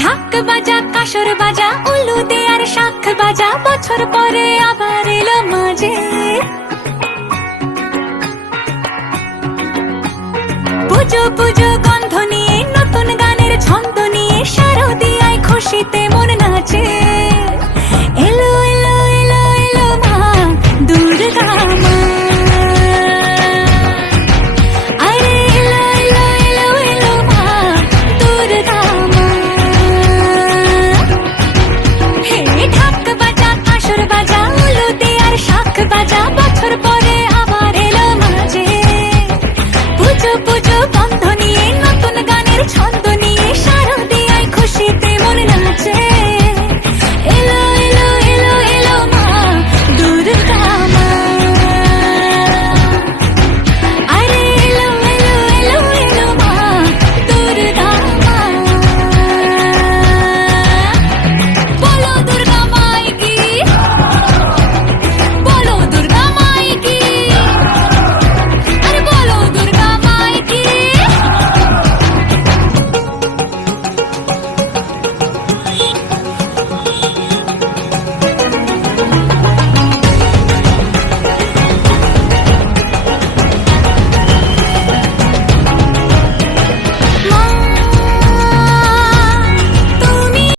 ঢাক বাজা কাশর বাজা উল্লু দেয়ার শাখ বাজা বছর পরে আবার এলো মাঝে পুজো পুজো